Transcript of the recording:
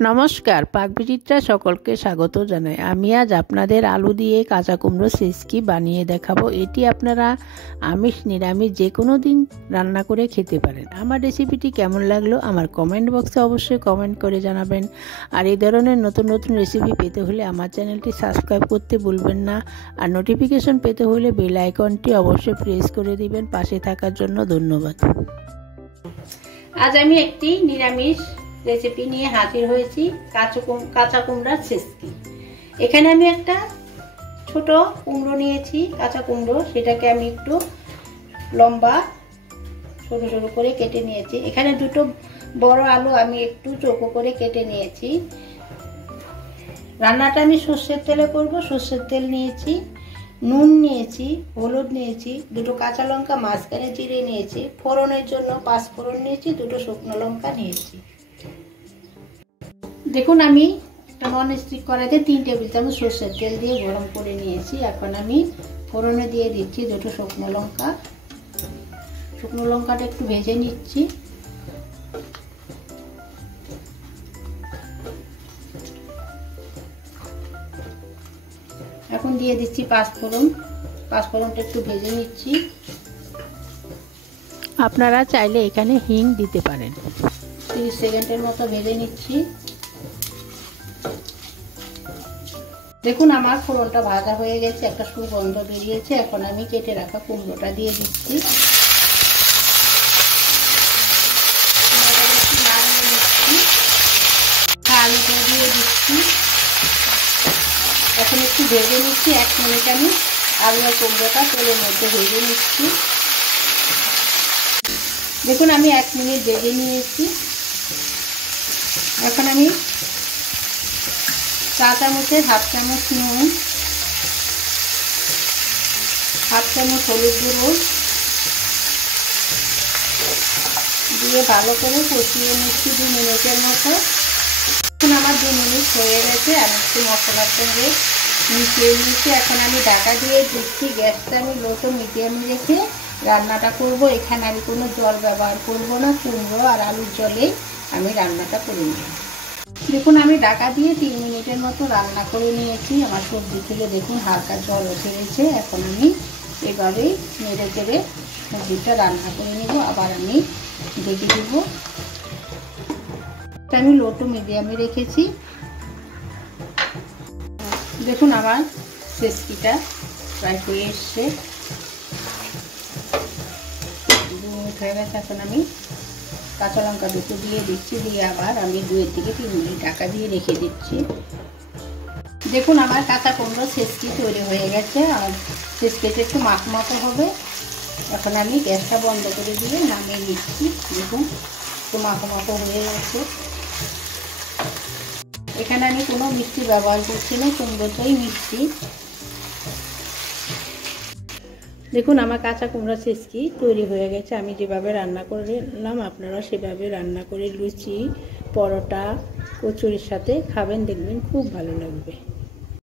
নমস্কার, পাকবিচিত্রা সকলকে স্বাগত জানাই। আমি আজ আপনাদের আলু দিয়ে কাঁচা কুমড়ো সিসকি বানিয়ে দেখাবো। এটি আপনারা আমিষ নিরামিষ যে কোনো দিন রান্না করে খেতে পারেন। আমার রেসিপিটি কেমন লাগলো আমার কমেন্ট বক্সে অবশ্যই কমেন্ট করে জানাবেন। আর এই ধরনের নতুন নতুন রেসিপি পেতে হলে আমার চ্যানেলটি সাবস্ক্রাইব করতে ভুলবেন না। আর নোটিফিকেশন পেতে হলে বেল আইকনটি অবশ্যই প্রেস করে দিবেন। পাশে থাকার জন্য ধন্যবাদ। আজ আমি একটি নিরামিষ রেসিপি নিয়ে হাজির হয়েছি, কাঁচা কুমড়ার সিসকি। এখানে আমি একটা ছোট কুমড়ো নিয়েছি, কাঁচা কুমড়ো, সেটাকে আমি একটু লম্বা ছোট ছোট করে কেটে নিয়েছি। এখানে দুটো বড় আলু আমি একটু চৌকো করে কেটে নিয়েছি। রান্নাটা আমি সর্ষের তেলে করব। সর্ষের তেল নিয়েছি, নুন নিয়েছি, হলুদ নিয়েছি, দুটো কাঁচা লঙ্কা মাঝখানে চিড়ে নিয়েছি, ফোড়নের জন্য 5 ফোড়ন নিয়েছি, দুটো শুকনো লঙ্কা নিয়েছি। দেখুন আমি একটা ননস্টিক কড়াইতে 3 টেবিল চামচ সর্ষের তেল দিয়ে গরম করে নিয়েছি। এখন আমি ফোড়নে দিয়ে দিচ্ছি দুটো শুকনো লঙ্কা। শুকনো লঙ্কাটা একটু ভেজে নিচ্ছি। এখন দিয়ে দিচ্ছি 5 ফোড়ন। 5 ফোড়নটা একটু ভেজে নিচ্ছি। আপনারা চাইলে এখানে হিং দিতে পারেন। 30 সেকেন্ডের মতো ভেজে নিচ্ছি। দেখুন আমার ফোড়নটা ভাজা হয়ে গেছে, একটা সুগন্ধ বেরিয়েছে। এখন আমি কেটে রাখা কুমড়োটা দিয়ে দিচ্ছি। আলুটা দিয়ে দিচ্ছি। এখন একটু ভেজে নিচ্ছি। 1 মিনিট আমি আলু আর কুমড়োটা তেলের মধ্যে ভেজে নিচ্ছি। দেখুন আমি 1 মিনিট ভেজে নিয়েছি। এখন আমি চা চামচের 1/2 চামচ নুন, 1/2 চামচ হলুদ গুঁড়ো দিয়ে ভালো করে কষিয়ে নিচ্ছি 2 মিনিটের মতো। এখন আমার 2 মিনিট হয়ে গেছে। আমি একটু মশলার সঙ্গে মিশিয়ে নিচ্ছি। এখন আমি ঢাকা দিয়ে দিচ্ছি। গ্যাসটা আমি লো টু মিডিয়ামে রেখে রান্নাটা করব। এখানে আমি কোনো জল ব্যবহার করব না, কুমড়ো আর আলুর জলেই আমি রান্নাটা করে নেব। দেখুন আমি ঢাকা দিয়ে 3 মিনিটের মতো রান্না করে নিয়েছি। আমার সবজি থেকে দেখুন হালকা জল উঠে গেছে। এখন আমি এভাবেই নেড়ে চেড়ে সবজিটা রান্না করে নেব। আবার আমি ঢেকে দেব। আমি লো টু মিডিয়ামে রেখেছি। দেখুন আমার সিসকিটা প্রায় হয়ে এসছে, 2 মিনিট হয়ে গেছে। এখন আমি কাঁচা লঙ্কা দুটো দিয়ে দিচ্ছি, দিয়ে আবার আমি 2 থেকে 3 মিনিট ঢাকা দিয়ে রেখে দিচ্ছি। দেখুন আমার কাঁচা কুমড়ো সিসকি তৈরি হয়ে গেছে। আর সিসকিটা একটু মাখো হবে। এখন আমি গ্যাসটা বন্ধ করে দিয়ে নামিয়ে নিচ্ছি। দেখুন একটু মাখো হয়ে গেছে। এখানে আমি কোনো মিষ্টি ব্যবহার করছি না, কুমড়োটাই মিষ্টি। দেখুন আমার কাঁচা কুমড়া সিসকি তৈরি হয়ে গেছে। আমি যেভাবে রান্না করলাম আপনারা সেভাবে রান্না করে লুচি, পরোটা, কচুরির সাথে খাবেন, দেখবেন খুব ভালো লাগবে।